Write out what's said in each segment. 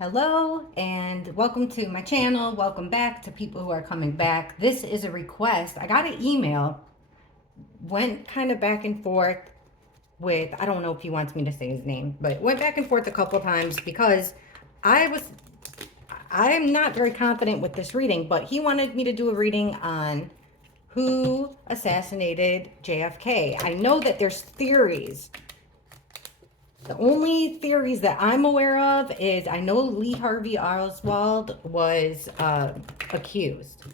Hello and welcome to my channel. Welcome back to people who are coming back. This is a request. I got an email, went kind of back and forth with, I don't know if he wants me to say his name, but went back and forth a couple times because I'm not very confident with this reading, but he wanted me to do a reading on who assassinated JFK. I know that there's theories. The only theories that I'm aware of is I know Lee Harvey Oswald was accused.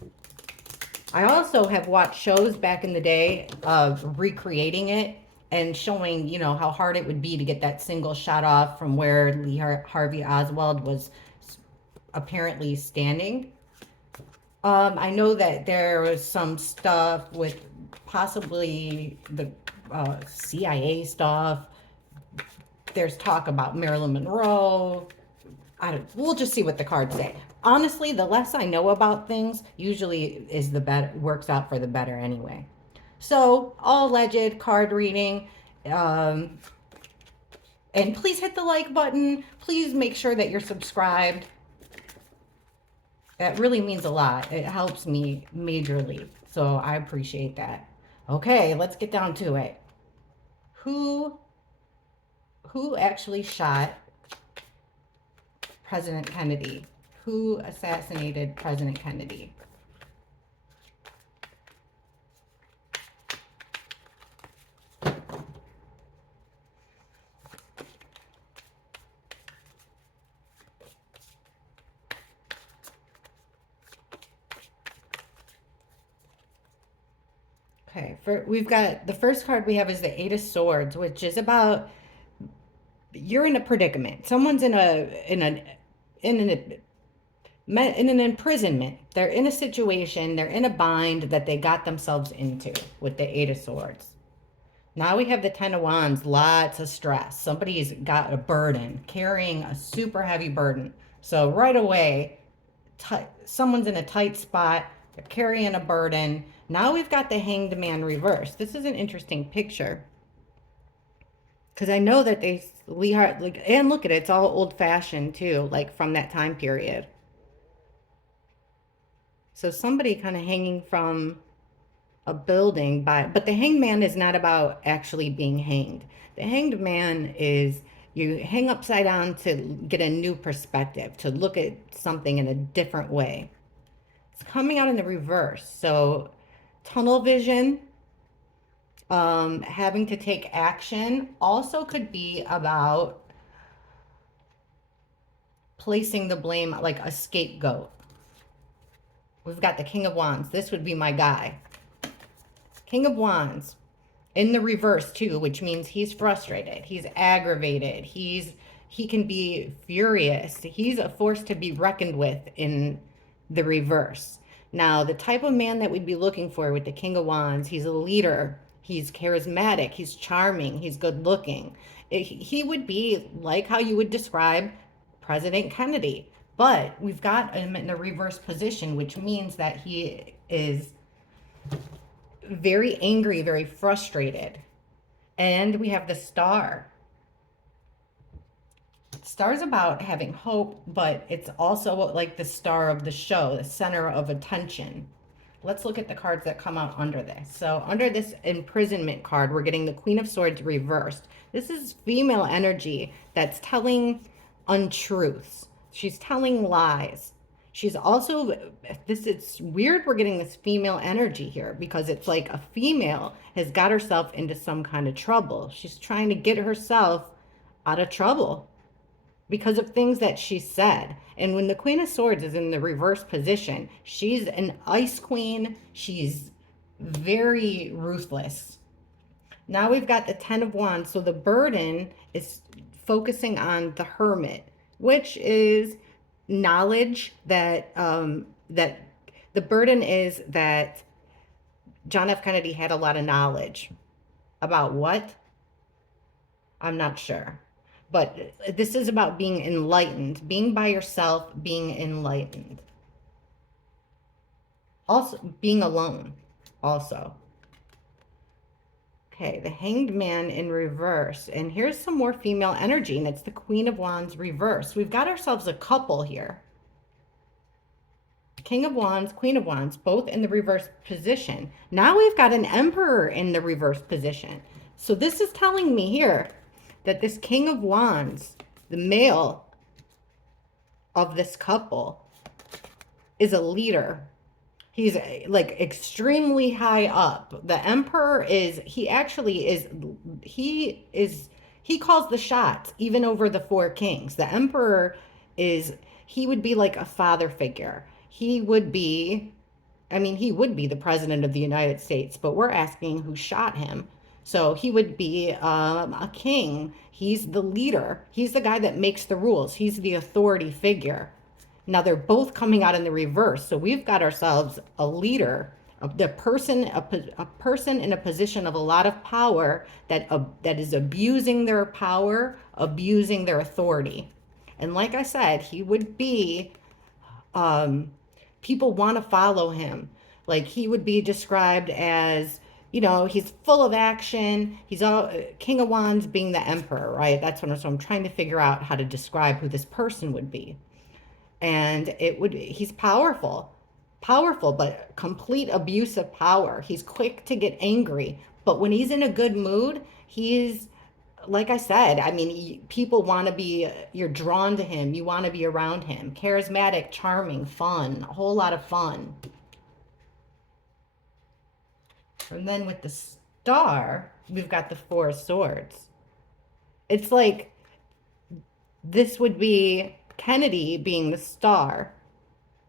I also have watched shows back in the day of recreating it and showing, how hard it would be to get that single shot off from where Lee Harvey Oswald was apparently standing. I know that there was some stuff with possibly the CIA stuff. There's talk about Marilyn Monroe. We'll just see what the cards say. Honestly, the less I know about things, usually is the better, works out for the better anyway. So, all alleged card reading. And please hit the like button. Please make sure that you're subscribed. That really means a lot. It helps me majorly. So I appreciate that. Okay, let's get down to it. Who actually shot President Kennedy? Who assassinated President Kennedy? Okay, we've got the first card we have is the Eight of Swords, which is about you're in a predicament. Someone's in an imprisonment. They're in a situation, they're in a bind that they got themselves into with the Eight of Swords. Now we have the Ten of Wands, lots of stress. Somebody's got a burden, carrying a super heavy burden. So right away, someone's in a tight spot, they're carrying a burden. Now we've got the Hanged Man reversed. This is an interesting picture. Because I know that and look at it, it's all old fashioned too, like from that time period. So somebody kind of hanging from a building but the hanged man is not about actually being hanged. The hanged man is you hang upside down to get a new perspective, to look at something in a different way. It's coming out in the reverse. So tunnel vision, having to take action, also could be about placing the blame like a scapegoat. We've got the King of Wands. This would be my guy. King of Wands in the reverse too, which means he's frustrated, he's aggravated, he can be furious. He's a force to be reckoned with in the reverse. Now, the type of man that we'd be looking for with the King of Wands, he's a leader, he's charismatic, he's charming, he's good looking. He would be like how you would describe President Kennedy. But we've got him in the reverse position, which means that he is very angry, very frustrated. And we have the Star. Star's about having hope, but it's also like the star of the show, the center of attention. Let's look at the cards that come out under this. So under this imprisonment card, we're getting the Queen of Swords reversed. This is female energy that's telling untruths. She's telling lies. She's also, it's weird we're getting this female energy here because it's like a female has got herself into some kind of trouble. She's trying to get herself out of trouble because of things that she said. And when the Queen of Swords is in the reverse position, she's an ice queen. She's very ruthless. Now we've got the Ten of Wands. So the burden is focusing on the Hermit, which is knowledge that that the burden is that John F. Kennedy had a lot of knowledge about what? I'm not sure. But this is about being enlightened, being by yourself, being enlightened. Also, being alone, also. Okay, the Hanged Man in reverse. And here's some more female energy, and it's the Queen of Wands reverse. We've got ourselves a couple here. King of Wands, Queen of Wands, both in the reverse position. Now we've got an Emperor in the reverse position. So this is telling me here that this King of Wands, the male of this couple, is a leader. He's like extremely high up. The Emperor is, he calls the shots even over the four kings. The Emperor he would be like a father figure. He would be, I mean, he would be the president of the United States, but we're asking who shot him. So he would be a king. He's the leader. He's the guy that makes the rules. He's the authority figure. Now they're both coming out in the reverse. So we've got ourselves a leader, a person in a position of a lot of power that is abusing their power, abusing their authority. And like I said, he would be, people want to follow him. Like he would be described as, you know, he's full of action. He's all King of Wands being the Emperor, right? That's what I'm trying to figure out how to describe who this person would be. And he's powerful, but complete abuse of power. He's quick to get angry, but when he's in a good mood, he's, like I said, I mean, people want to be, you're drawn to him. You want to be around him. Charismatic, charming, fun, a whole lot of fun. And then with the Star, we've got the Four of Swords. It's like, this would be Kennedy being the star,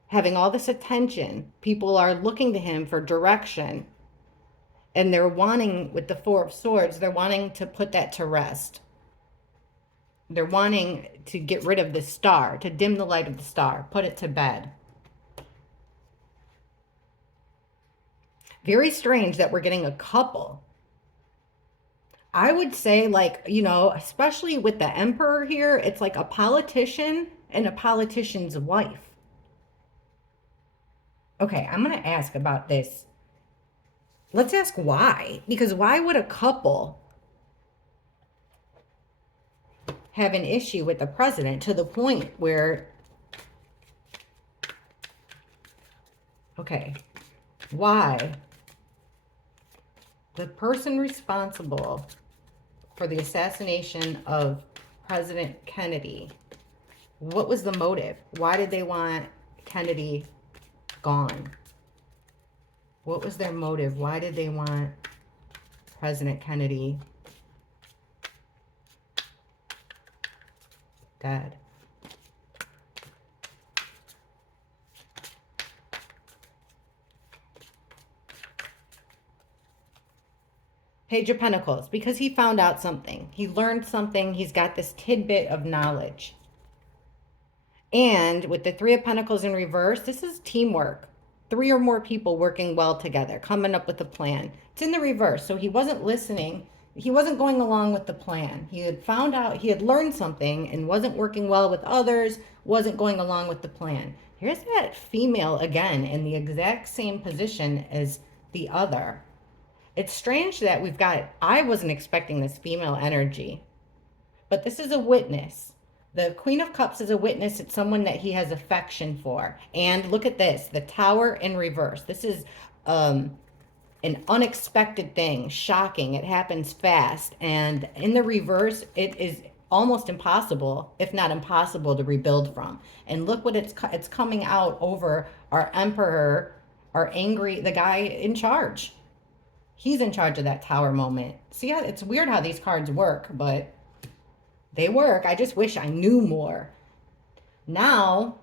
having all this attention. People are looking to him for direction. And they're wanting, with the Four of Swords, they're wanting to put that to rest. They're wanting to get rid of the star, to dim the light of the star, put it to bed. Very strange that we're getting a couple. I would say, like, you know, especially with the Emperor here, it's like a politician and a politician's wife. Okay, I'm going to ask about this. Let's ask why. Because why would a couple have an issue with the president to the point where, okay, why the person responsible for the assassination of President Kennedy, what was the motive? Why did they want Kennedy gone? What was their motive? Why did they want President Kennedy dead? Page of Pentacles, because he found out something. He learned something. He's got this tidbit of knowledge. And with the Three of Pentacles in reverse, this is teamwork. 3 or more people working well together, coming up with a plan. It's in the reverse, so he wasn't listening. He wasn't going along with the plan. He had found out, he had learned something and wasn't working well with others, wasn't going along with the plan. Here's that female again in the exact same position as the other. It's strange that we've got, I wasn't expecting this female energy, but this is a witness. The Queen of Cups is a witness. It's someone that he has affection for. And look at this, the Tower in reverse. This is an unexpected thing, shocking. It happens fast. And in the reverse, it is almost impossible, if not impossible, to rebuild from. And look what it's coming out over our Emperor, our angry, the guy in charge. He's in charge of that Tower moment. See, it's weird how these cards work, but they work. I just wish I knew more. Now,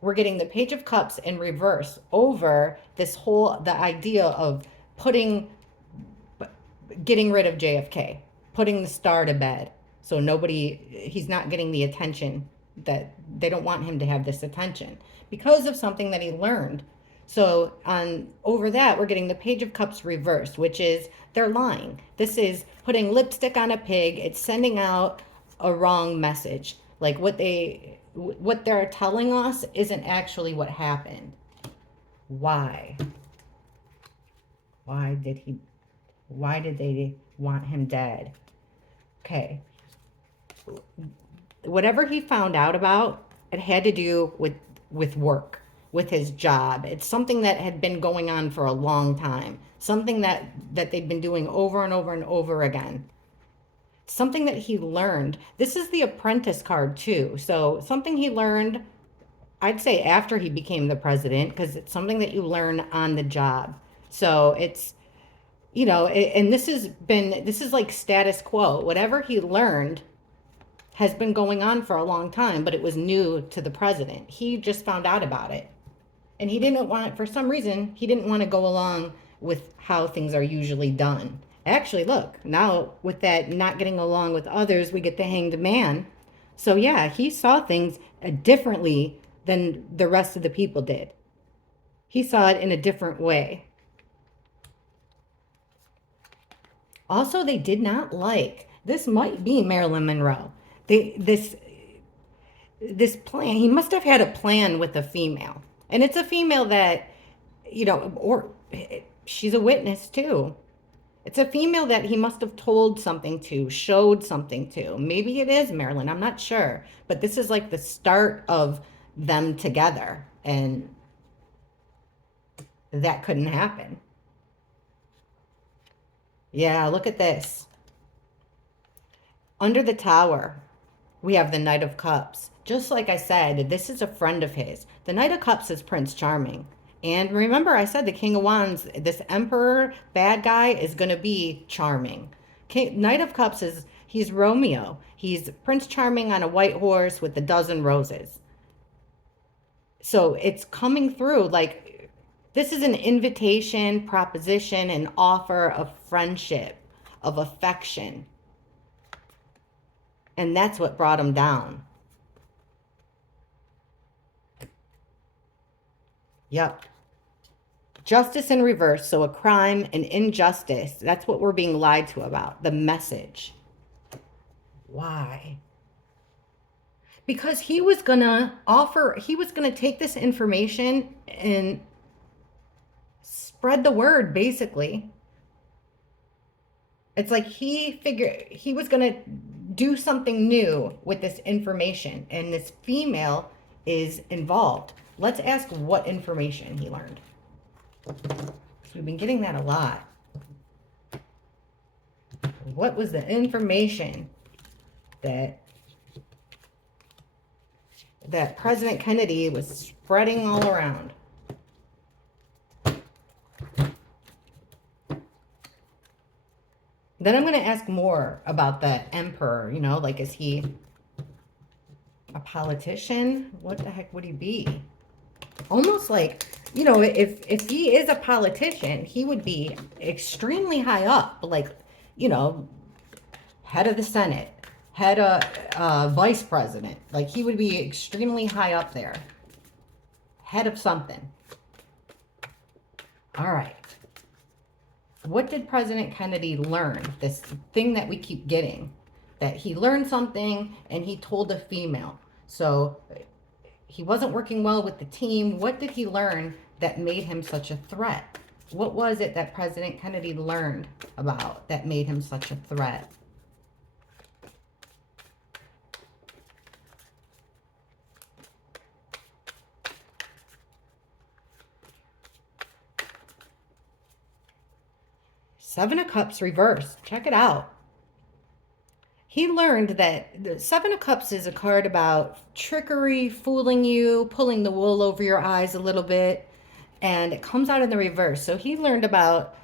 we're getting the Page of Cups in reverse over this the idea of getting rid of JFK, putting the star to bed. So he's not getting the attention that they don't want him to have this attention because of something that he learned. So over that, we're getting the Page of Cups reversed, which is they're lying. This is putting lipstick on a pig. It's sending out a wrong message. Like what they're telling us isn't actually what happened. Why? Why did they want him dead. Okay. Whatever he found out about, it had to do with work, with his job. It's something that had been going on for a long time. Something that they'd been doing over and over and over again. Something that he learned. This is the apprentice card too. So something he learned, I'd say after he became the president, because it's something that you learn on the job. So it's, and this is like status quo. Whatever he learned has been going on for a long time, but it was new to the president. He just found out about it. And he didn't want it, for some reason, he didn't want to go along with how things are usually done. Actually, look, now with that not getting along with others, we get the hanged man. So yeah, he saw things differently than the rest of the people did. He saw it in a different way. Also, they did not like, this might be Marilyn Monroe. This plan, he must have had a plan with a female. And it's a female that, or she's a witness too. It's a female that he must have told something to, showed something to. Maybe it is Marilyn, I'm not sure. But this is like the start of them together. And that couldn't happen. Yeah, look at this. Under the tower, we have the Knight of Cups. Just like I said, this is a friend of his. The Knight of Cups is Prince Charming. And remember, I said the King of Wands, this Emperor bad guy is going to be Charming. Knight of Cups he's Romeo. He's Prince Charming on a white horse with a dozen roses. So it's coming through like this is an invitation, proposition, an offer of friendship, of affection. And that's what brought him down. Yep. Justice in reverse. So a crime, an injustice. That's what we're being lied to about. The message. Why? Because he was going to take this information and spread the word, basically. It's like he figured he was going to do something new with this information, and this female is involved. Let's ask what information he learned. We've been getting that a lot. What was the information that President Kennedy was spreading all around? Then I'm going to ask more about the emperor, like, is he a politician? What the heck would he be? Almost like, if he is a politician, he would be extremely high up, like, head of the Senate, head of vice president. Like, he would be extremely high up there. Head of something. All right. What did President Kennedy learn? This thing that we keep getting. That he learned something and he told a female. So he wasn't working well with the team. What did he learn that made him such a threat? What was it that President Kennedy learned about that made him such a threat? Seven of Cups reversed. Check it out. He learned that the Seven of Cups is a card about trickery, fooling you, pulling the wool over your eyes a little bit. And it comes out in the reverse. So he learned about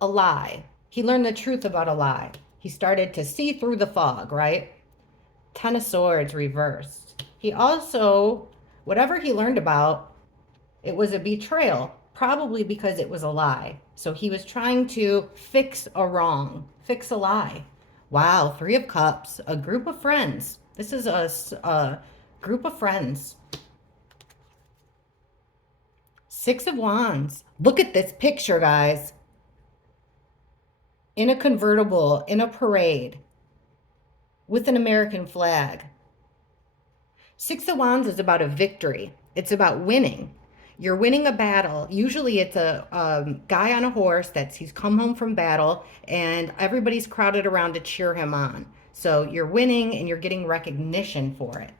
a lie. He learned the truth about a lie. He started to see through the fog, right? Ten of Swords reversed. He also, whatever he learned about, it was a betrayal. Probably because it was a lie. So he was trying to fix a wrong, fix a lie. Wow, Three of Cups, a group of friends. This is a group of friends. Six of Wands. Look at this picture, guys. In a convertible, in a parade, with an American flag. Six of Wands is about a victory. It's about winning. You're winning a battle. Usually it's a guy on a horse he's come home from battle and everybody's crowded around to cheer him on. So you're winning and you're getting recognition for it.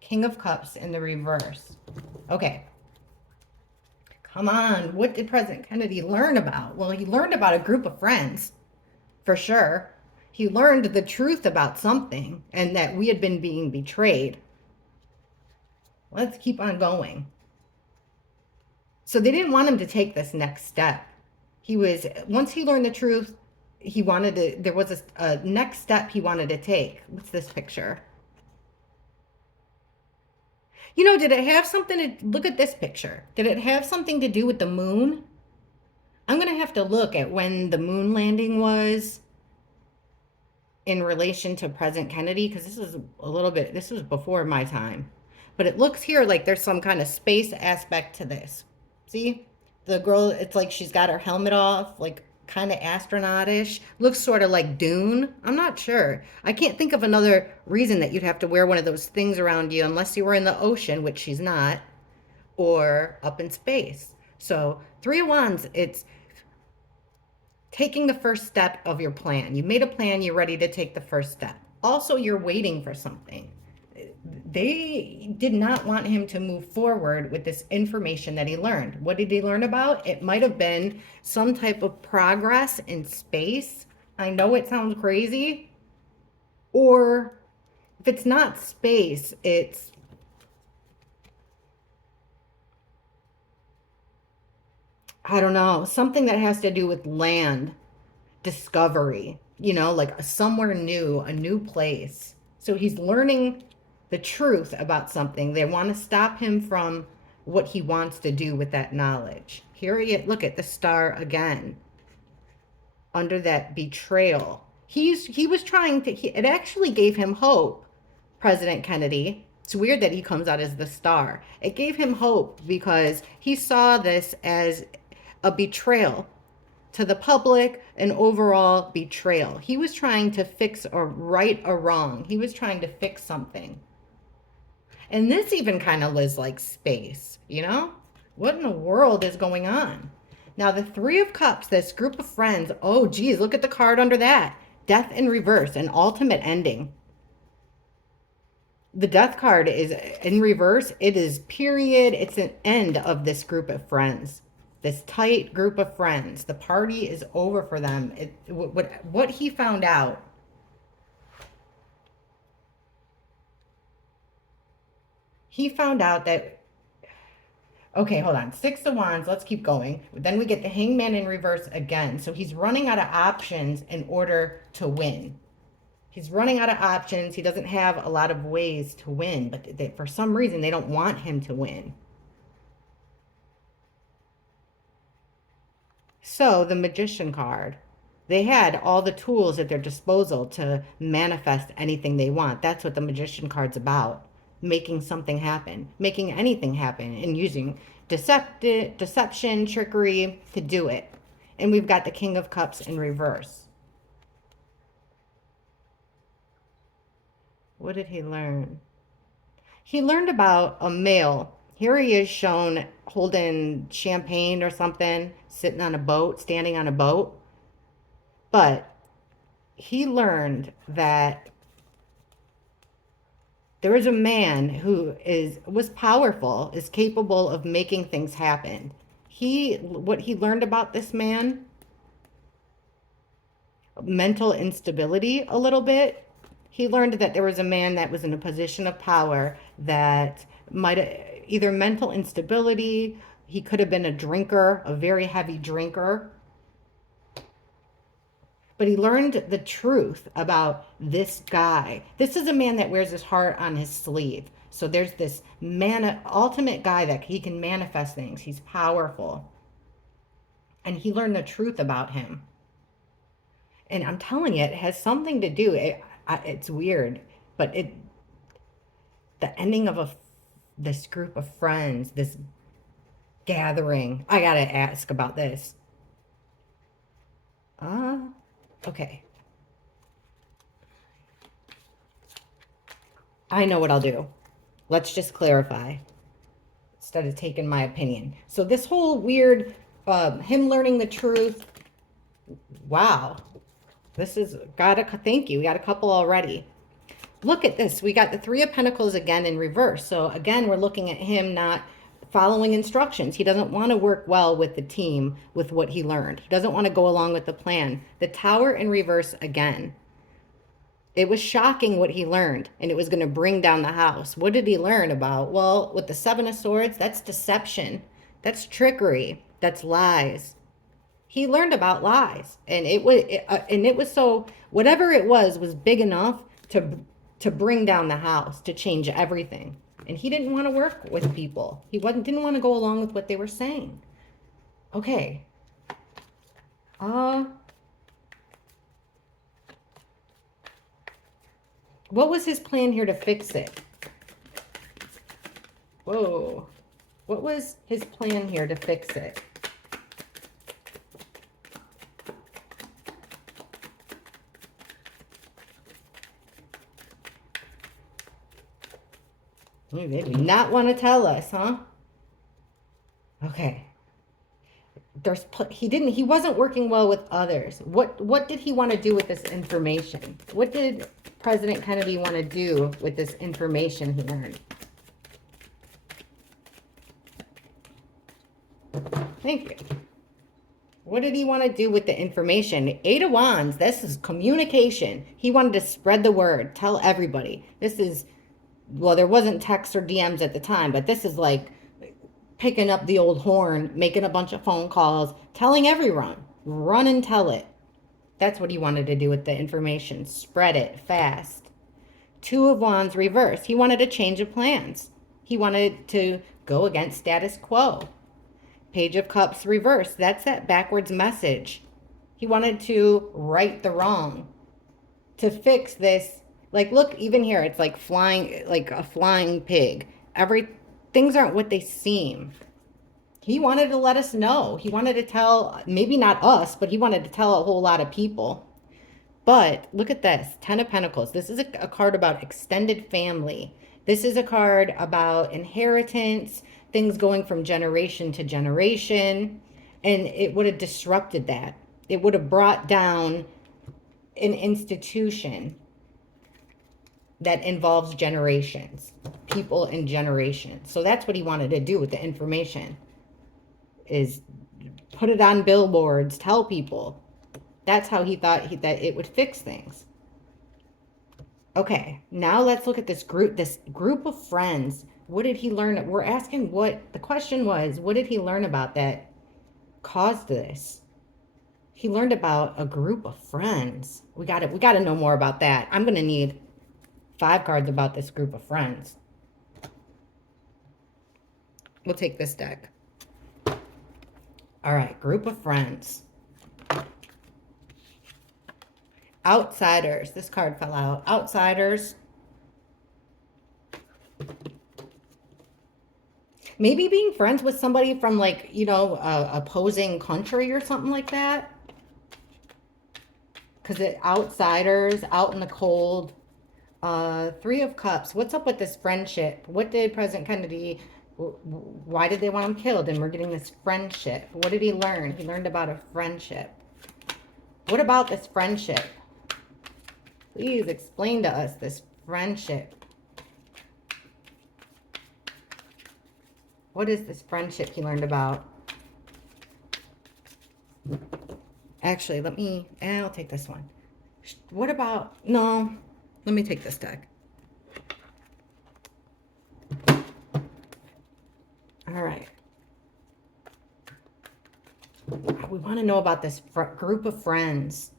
King of Cups in the reverse. Okay. Come on. What did President Kennedy learn about? Well, he learned about a group of friends, for sure. He learned the truth about something and that we had been being betrayed. Let's keep on going. So they didn't want him to take this next step. Once he learned the truth, there was a next step he wanted to take. What's this picture? You know, did it have something to, look at this picture. Did it have something to do with the moon? I'm going to have to look at when the moon landing was in relation to President Kennedy, because this was before my time. But it looks here like there's some kind of space aspect to this. See? The girl, it's like she's got her helmet off, like kind of astronautish. Looks sort of like Dune. I'm not sure. I can't think of another reason that you'd have to wear one of those things around you unless you were in the ocean, which she's not, or up in space. So, Three of Wands, it's taking the first step of your plan. You made a plan, you're ready to take the first step. Also, you're waiting for something. They did not want him to move forward with this information that he learned. What did he learn about? It might have been some type of progress in space. I know it sounds crazy. Or if it's not space, it's I don't know, something that has to do with land discovery, like somewhere new, a new place. So he's learning the truth about something. They want to stop him from what he wants to do with that knowledge. Here he is. Look at the star again. Under that betrayal. He was trying to, it actually gave him hope, President Kennedy. It's weird that he comes out as the star. It gave him hope because he saw this as a betrayal to the public, an overall betrayal. He was trying to fix or right a wrong. He was trying to fix something. And this even kind of is like space, What in the world is going on? Now, the Three of Cups, this group of friends, oh, geez, look at the card under that. Death in reverse, an ultimate ending. The Death card is in reverse. It is period. It's an end of this group of friends. This tight group of friends. The party is over for them. What he found out. He found out that, okay, hold on. Six of Wands, let's keep going. Then we get the Hangman in reverse again. So he's running out of options in order to win. He's running out of options. He doesn't have a lot of ways to win, but for some reason, they don't want him to win. So the Magician card, they had all the tools at their disposal to manifest anything they want. That's what the Magician card's about. Making something happen, making anything happen, and using deception, trickery to do it. And we've got the King of Cups in reverse. What did he learn? He learned about a male. Here he is shown holding champagne or something, sitting on a boat, standing on a boat. But he learned that there is a man who was powerful, is capable of making things happen. What he learned about this man, mental instability a little bit. He learned that there was a man that was in a position of power that might either mental instability, he could have been a drinker, a very heavy drinker. But he learned the truth about this guy. This is a man that wears his heart on his sleeve. So there's this ultimate guy that he can manifest things. He's powerful. And he learned the truth about him. And I'm telling you, it has something to do. It's weird, but the ending of this group of friends, this gathering. I gotta ask about this. Okay. I know what I'll do. Let's just clarify. instead of taking my opinion. So this whole weird, him learning the truth. Wow. This is, thank you. We got a couple already. Look at this. We got the Three of Pentacles again in reverse. So again, we're looking at him not following instructions. He doesn't want to work well with the team with what he learned. He doesn't want to go along with the plan. The Tower in reverse again. It was shocking what he learned, and it was going to bring down the house. What did he learn about? Well, with the Seven of Swords, that's deception. That's trickery. That's lies. He learned about lies, and it was so, whatever it was big enough to bring down the house, to change everything. And he didn't want to work with people. He didn't want to go along with what they were saying. Okay. What was his plan here to fix it? Whoa. What was his plan here to fix it? They do not want to tell us, huh? Okay. He wasn't working well with others. What did he want to do with this information? What did President Kennedy want to do with this information he learned? Thank you. What did he want to do with the information? Eight of Wands, this is communication. He wanted to spread the word, tell everybody. This is, well, there wasn't text or DMs at the time, but this is like picking up the old horn, making a bunch of phone calls, telling everyone, run and tell it. That's what he wanted to do with the information, spread it fast. Two of Wands reverse. He wanted a change of plans. He wanted to go against status quo. Page of Cups reverse. That's that backwards message. He wanted to right the wrong, to fix this. Like, look, even here, it's like flying, like a flying pig. Things aren't what they seem. He wanted to let us know. He wanted to tell, maybe not us, but he wanted to tell a whole lot of people. But look at this, Ten of Pentacles. This is a card about extended family. This is a card about inheritance, things going from generation to generation. And it would have disrupted that. It would have brought down an institution that involves generations, people in generations. So that's what he wanted to do with the information, is put it on billboards, tell people. That's how he thought that it would fix things. Okay, now let's look at this group of friends. What did he learn? We're asking the question was, what did he learn about that caused this? He learned about a group of friends. We got to know more about that. I'm going to need 5 cards about this group of friends. We'll take this deck. All right, group of friends. Outsiders. This card fell out. Outsiders. Maybe being friends with somebody from, like, you know, opposing country or something like that. Because outsiders, out in the cold. 3 of Cups. What's up with this friendship? What did President Kennedy, why did they want him killed? And we're getting this friendship. What did he learn? He learned about a friendship. What about this friendship? Please explain to us this friendship. What is this friendship he learned about? Actually, I'll take this one. What about, no, let me take this deck. All right. We want to know about this group of friends.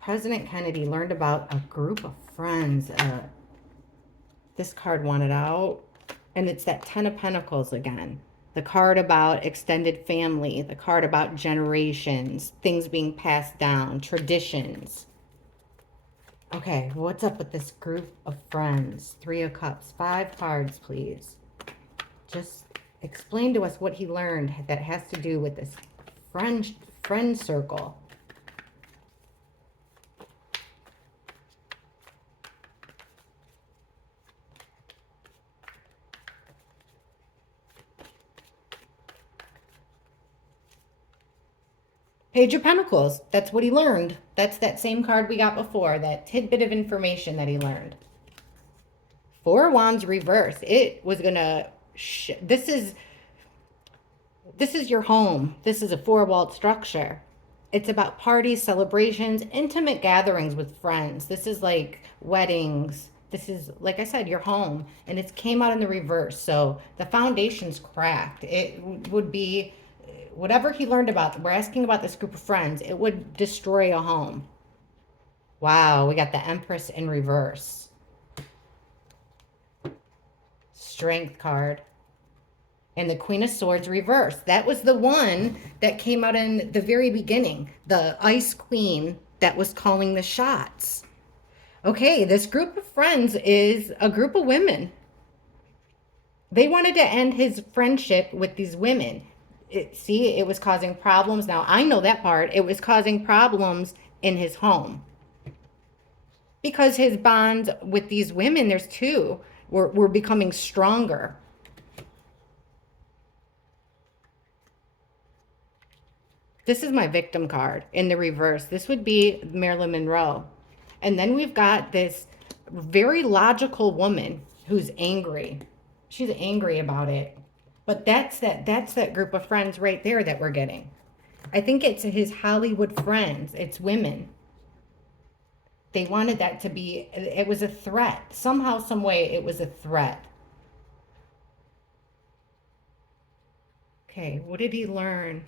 President Kennedy learned about a group of friends. This card wanted out. And it's that Ten of Pentacles again. The card about extended family. The card about generations. Things being passed down. Traditions. Okay, what's up with this group of friends? 3 of Cups. 5 cards, please. Just explain to us what he learned that has to do with this friend circle. Page of Pentacles. That's what he learned. That's that same card we got before, that tidbit of information that he learned. Four of Wands reverse. It was gonna. This is your home. This is a four-walled structure. It's about parties, celebrations, intimate gatherings with friends. This is like weddings. This is, like I said, your home. And it came out in the reverse. So the foundation's cracked. It would be whatever he learned about. We're asking about this group of friends. It would destroy a home. Wow, we got the Empress in reverse. Strength card. And the Queen of Swords reverse. That was the one that came out in the very beginning. The Ice Queen that was calling the shots. Okay, this group of friends is a group of women. They wanted to end his friendship with these women. See, it was causing problems. Now, I know that part. It was causing problems in his home. Because his bonds with these women, there's two, were becoming stronger. This is my victim card in the reverse. This would be Marilyn Monroe. And then we've got this very logical woman who's angry. She's angry about it. But that's that group of friends right there that we're getting. I think it's his Hollywood friends. It's women. They wanted that to be, it was a threat. Somehow, some way, it was a threat. Okay, what did he learn?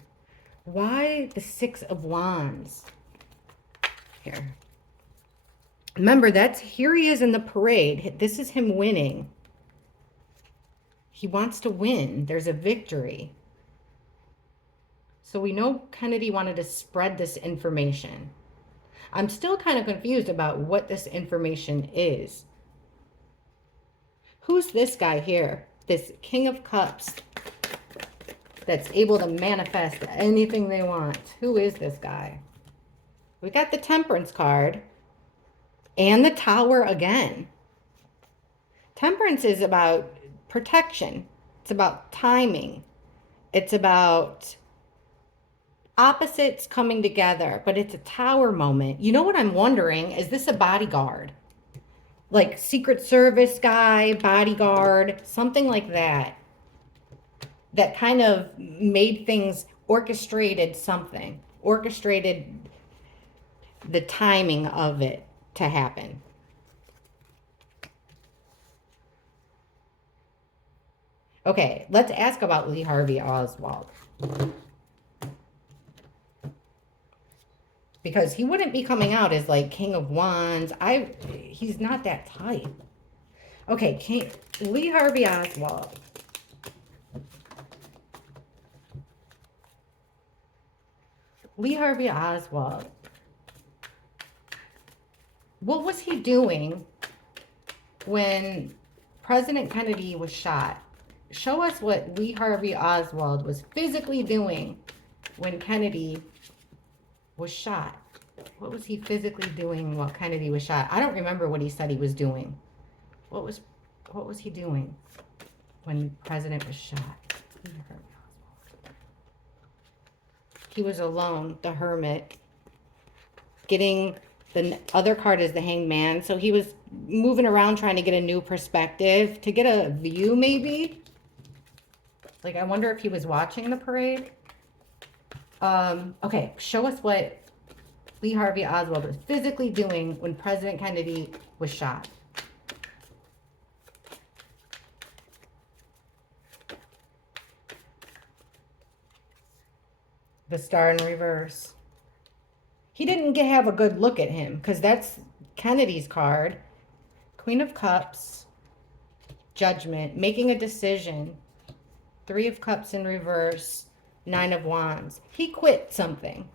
Why the Six of Wands? Here. Remember, here he is in the parade. This is him winning. He wants to win. There's a victory. So we know Kennedy wanted to spread this information. I'm still kind of confused about what this information is. Who's this guy here? This King of Cups that's able to manifest anything they want. Who is this guy? We got the Temperance card and the Tower again. Temperance is about protection. It's about timing. It's about opposites coming together, but it's a Tower moment. You know what I'm wondering? Is this a bodyguard? Like Secret Service guy, bodyguard, something like that. That kind of made things, orchestrated something. Orchestrated the timing of it to happen. Okay, let's ask about Lee Harvey Oswald. Because he wouldn't be coming out as like King of Wands. He's not that type. Okay, Lee Harvey Oswald. Lee Harvey Oswald. What was he doing when President Kennedy was shot? Show us what Lee Harvey Oswald was physically doing when Kennedy was shot. What was he physically doing while Kennedy was shot? I don't remember what he said he was doing. What was he doing when the president was shot? He was alone, the hermit. Getting the other card is the Hanged Man. So he was moving around trying to get a new perspective, to get a view maybe. Like, I wonder if he was watching the parade. Okay, show us what Lee Harvey Oswald was physically doing when President Kennedy was shot. The Star in reverse. He didn't have a good look at him because that's Kennedy's card. Queen of Cups. Judgment. Making a decision. Three of Cups in reverse. Nine of Wands. He quit something.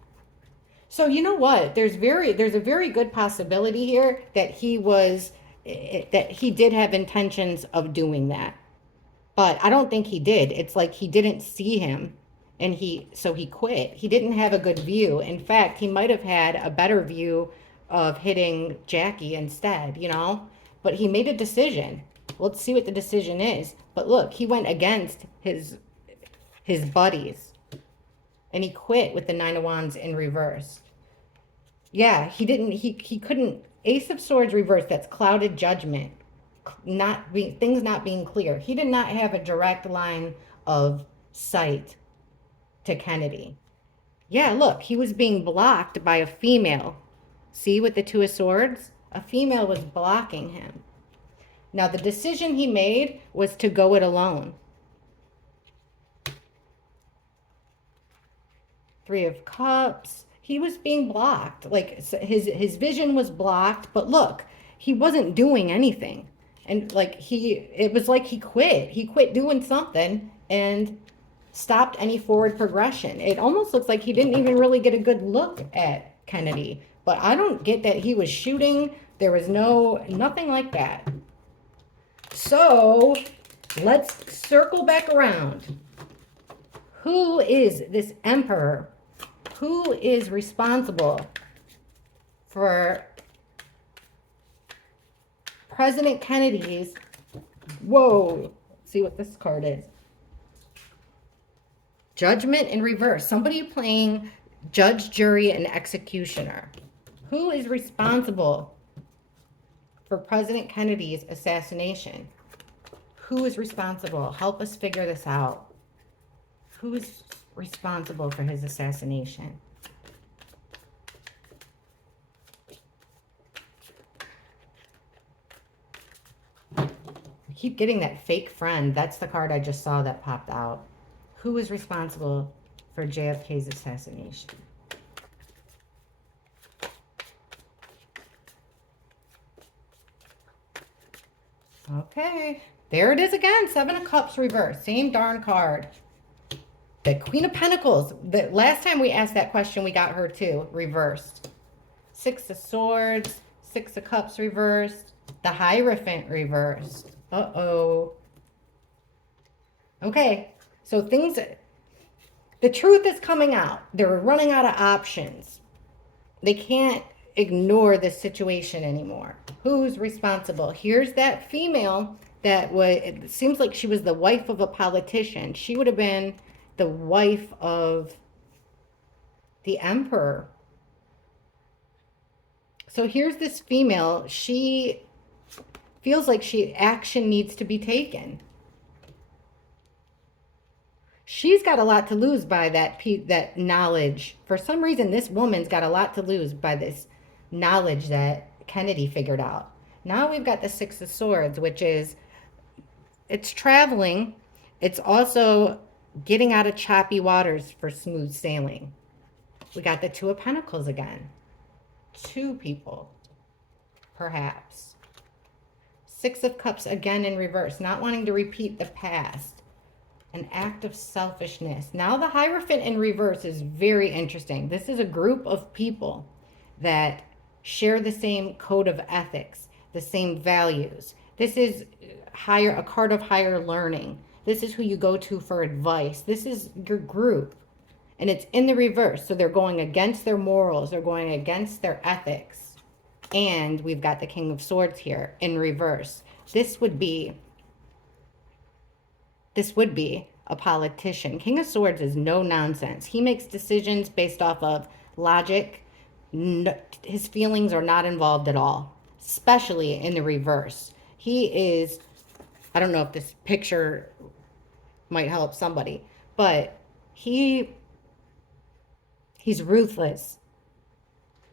So you know what? There's a very good possibility here that he did have intentions of doing that. But I don't think he did. It's like he didn't see him, and so he quit. He didn't have a good view. In fact, he might have had a better view of hitting Jackie instead, you know? But he made a decision. Let's see what the decision is. But look, he went against his buddies. And he quit with the Nine of Wands in reverse. Yeah, he couldn't. Ace of Swords reverse, that's clouded judgment. Things not being clear. He did not have a direct line of sight to Kennedy. Yeah, look, he was being blocked by a female. See, with the Two of Swords? A female was blocking him. Now, the decision he made was to go it alone. Three of Cups. He was being blocked. Like, his vision was blocked, but look, he wasn't doing anything. And like it was like he quit. He quit doing something and stopped any forward progression. It almost looks like he didn't even really get a good look at Kennedy. But I don't get that he was shooting. There was nothing like that. So let's circle back around. Who is this emperor? Who is responsible for President Kennedy's, whoa, let's see what this card is. Judgment in reverse. Somebody playing judge, jury, and executioner. Who is responsible for President Kennedy's assassination? Who is responsible? Help us figure this out. Who is responsible for his assassination? I keep getting that fake friend. That's the card I just saw that popped out. Who is responsible for JFK's assassination? Okay, there it is again. Seven of Cups reversed. Same darn card. The Queen of Pentacles. The last time we asked that question, we got her too, reversed. Six of Swords, Six of Cups reversed. The Hierophant reversed. Uh-oh. Okay, so the truth is coming out. They're running out of options. They can't ignore this situation anymore. Who's responsible? Here's that female that it seems like she was the wife of a politician. She would have been the wife of the emperor. So here's this female. She feels like action needs to be taken. She's got a lot to lose by that knowledge. For some reason, this woman's got a lot to lose by this knowledge that Kennedy figured out. Now we've got the Six of Swords, which is, it's traveling. It's also getting out of choppy waters for smooth sailing. We got the Two of Pentacles again. Two people, perhaps. Six of Cups again in reverse, not wanting to repeat the past. An act of selfishness. Now the Hierophant in reverse is very interesting. This is a group of people that share the same code of ethics, the same values. This is a card of higher learning. This is who you go to for advice. This is your group. And it's in the reverse. So they're going against their morals. They're going against their ethics. And we've got the King of Swords here in reverse. This would be a politician. King of Swords is no nonsense. He makes decisions based off of logic. His feelings are not involved at all, especially in the reverse. He is, I don't know if this picture might help somebody, but he's ruthless.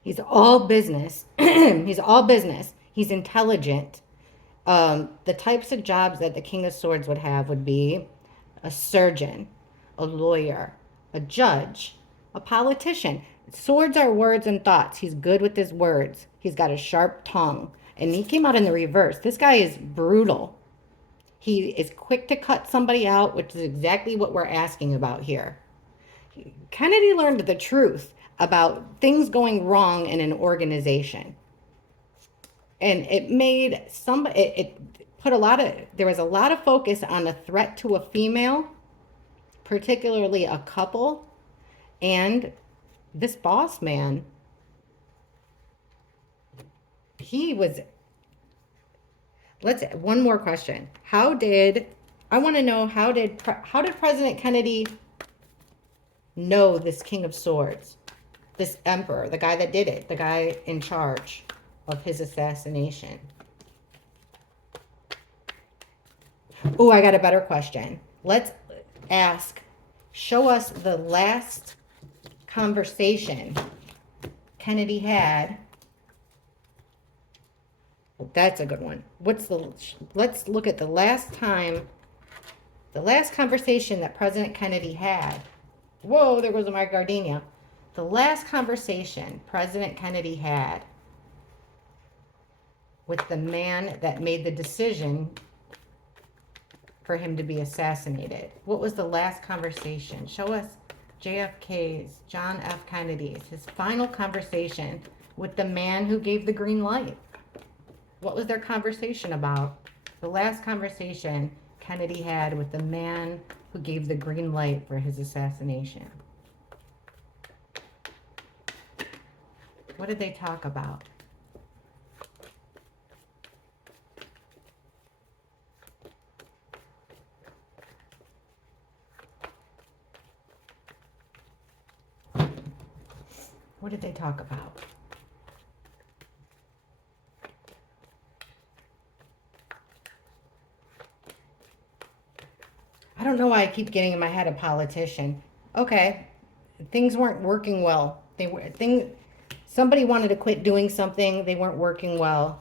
He's all business. He's all business. He's intelligent. The types of jobs that the King of Swords would have would be a surgeon, a lawyer, a judge, a politician. Swords are words and thoughts. He's good with his words. He's got a sharp tongue. And he came out in the reverse. This guy is brutal. He is quick to cut somebody out, which is exactly what we're asking about here. Kennedy learned the truth about things going wrong in an organization. And it made there was a lot of focus on a threat to a female, particularly a couple, and this boss man. One more question. I want to know, how did President Kennedy know this King of Swords, this emperor, the guy that did it, the guy in charge of his assassination. Oh, I got a better question. Let's ask, show us the last conversation Kennedy had. That's a good one. Let's look at the last conversation that President Kennedy had. Whoa, there goes my gardenia. The last conversation President Kennedy had with the man that made the decision for him to be assassinated. What was the last conversation? Show us JFK's, John F. Kennedy's, his final conversation with the man who gave the green light. What was their conversation about? The last conversation Kennedy had with the man who gave the green light for his assassination. What did they talk about? What did they talk about? I don't know why I keep getting in my head a politician. Okay, things weren't working well. Somebody wanted to quit doing something. They weren't working well.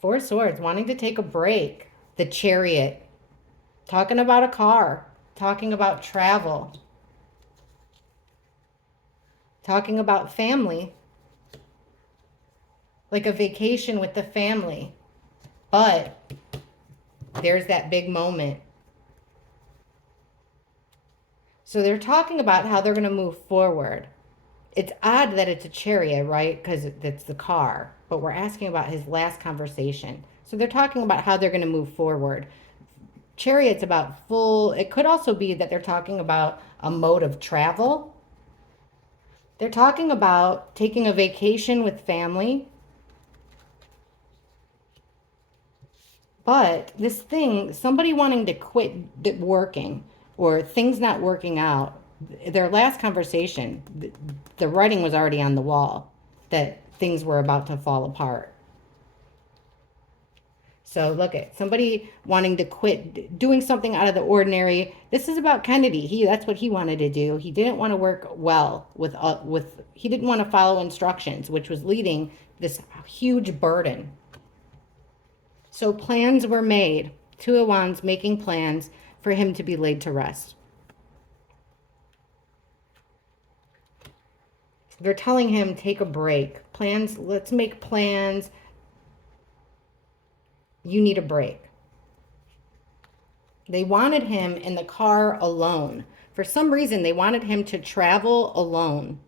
Four Swords, wanting to take a break. The Chariot, talking about a car, talking about travel, talking about family, like a vacation with the family. But there's that big moment. So they're talking about how they're going to move forward. It's odd that it's a chariot, right? Because it's the car. But we're asking about his last conversation. So they're talking about how they're going to move forward. Chariot's about full. It could also be that they're talking about a mode of travel. They're talking about taking a vacation with family. But this thing, somebody wanting to quit working or things not working out, their last conversation, the writing was already on the wall that things were about to fall apart. So look at somebody wanting to quit doing something out of the ordinary. This is about Kennedy. That's what he wanted to do. He didn't want to work well he didn't want to follow instructions, which was leading this huge burden. So plans were made. Two of Wands making plans for him to be laid to rest. They're telling him, take a break. Plans, let's make plans. You need a break. They wanted him in the car alone. For some reason, they wanted him to travel alone.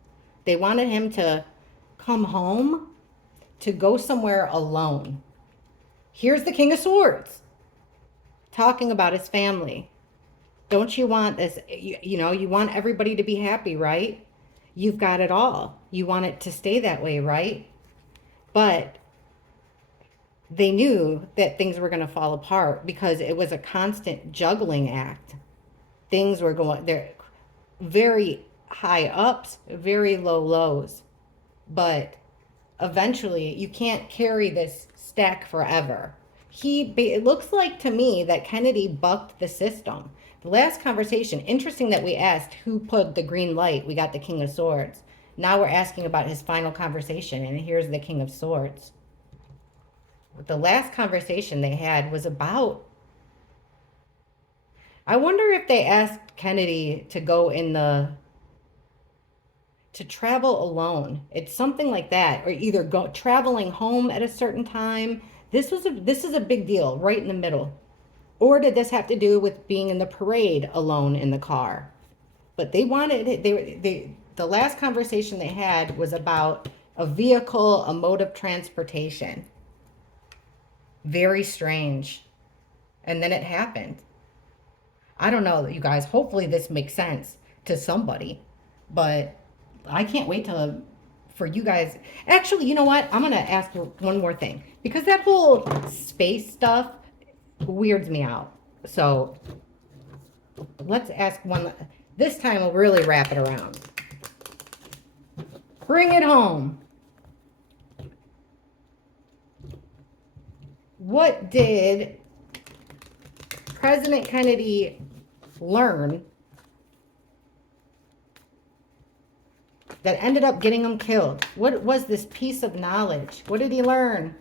They wanted him to come home, to go somewhere alone. Here's the King of Swords talking about his family. Don't you want this? You want everybody to be happy, right? You've got it all. You want it to stay that way, right? But they knew that things were going to fall apart because it was a constant juggling act. Things were going there, very high ups, very low lows. But eventually, you can't carry this stack forever. It looks like to me that Kennedy bucked the system. The last conversation, interesting that we asked who put the green light. We got the King of Swords. Now we're asking about his final conversation, and here's the King of Swords. The last conversation they had was about, I wonder if they asked Kennedy to go to travel alone. It's something like that, or either traveling home at a certain time. This is a big deal, right in the middle. Or did this have to do with being in the parade alone in the car? But they wanted it. The last conversation they had was about a vehicle, a mode of transportation. Very strange. And then it happened. I don't know, you guys. Hopefully this makes sense to somebody. But I can't wait for you guys. Actually, you know what? I'm going to ask one more thing. Because that whole space stuff weirds me out. So Let's ask one. This time we'll really wrap it around. Bring it home. What did President Kennedy learn that ended up getting him killed? What was this piece of knowledge? What did he learn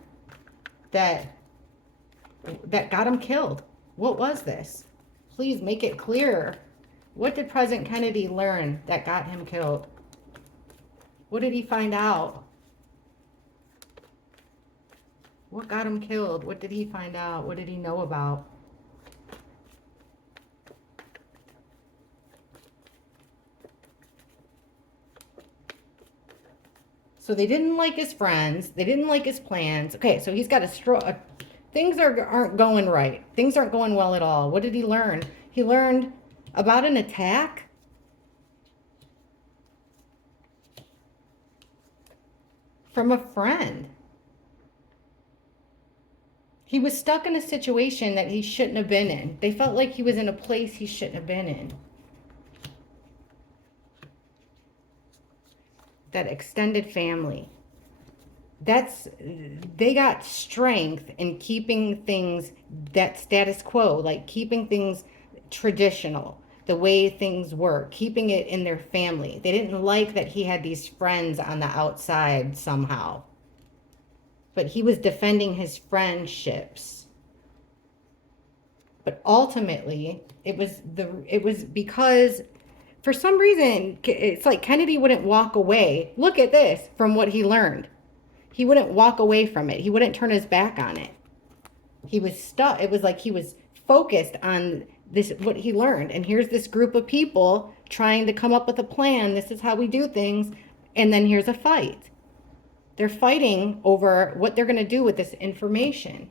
that got him killed? What was this? Please make it clear. What did President Kennedy learn that got him killed? What did he find out? What got him killed? What did he find out? What did he know about? So they didn't like his friends. They didn't like his plans. Okay, so he's got a stroke. Things aren't going right. Things aren't going well at all. What did he learn? He learned about an attack from a friend. He was stuck in a situation that he shouldn't have been in. They felt like he was in a place he shouldn't have been in. That extended family. They got strength in keeping things that status quo, like keeping things traditional, the way things work, keeping it in their family. They didn't like that he had these friends on the outside somehow. But he was defending his friendships. But ultimately, it was because for some reason, it's like Kennedy wouldn't walk away. Look at this from what he learned. He wouldn't walk away from it. He wouldn't turn his back on it. He was stuck. It was like he was focused on this, what he learned. And here's this group of people trying to come up with a plan. This is how we do things. And then here's a fight. They're fighting over what they're going to do with this information.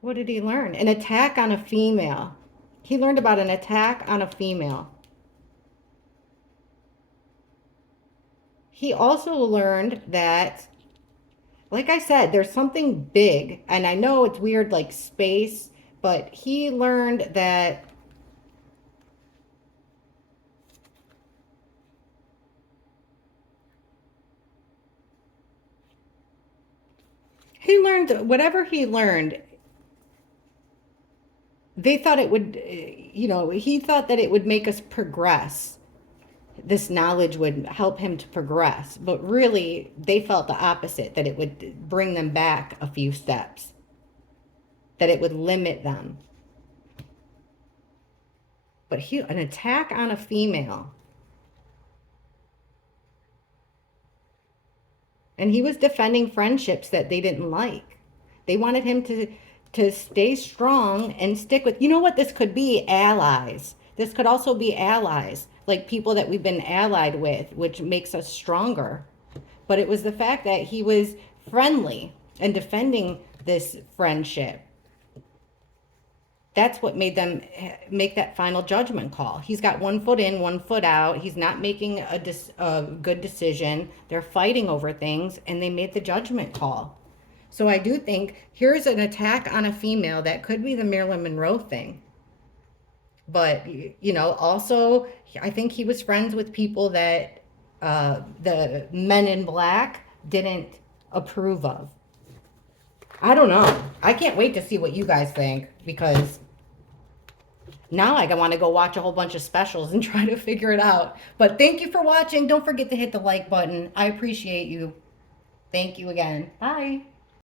What did he learn? An attack on a female. He learned about an attack on a female. He also learned that, like I said, there's something big, and I know it's weird like space, but he learned that whatever he learned, they thought it would, he thought that it would make us progress. This knowledge would help him to progress. But really, they felt the opposite, that it would bring them back a few steps, that it would limit them. But an attack on a female. And he was defending friendships that they didn't like. They wanted him to stay strong and stick with, you know what this could be? Allies. This could also be allies, like people that we've been allied with, which makes us stronger. But it was the fact that he was friendly and defending this friendship. That's what made them make that final judgment call. He's got one foot in, one foot out. He's not making a good decision. They're fighting over things, and they made the judgment call. So I do think here's an attack on a female that could be the Marilyn Monroe thing. But, also, I think he was friends with people that the men in black didn't approve of. I don't know. I can't wait to see what you guys think, because now I want to go watch a whole bunch of specials and try to figure it out. But thank you for watching. Don't forget to hit the like button. I appreciate you. Thank you again. Bye.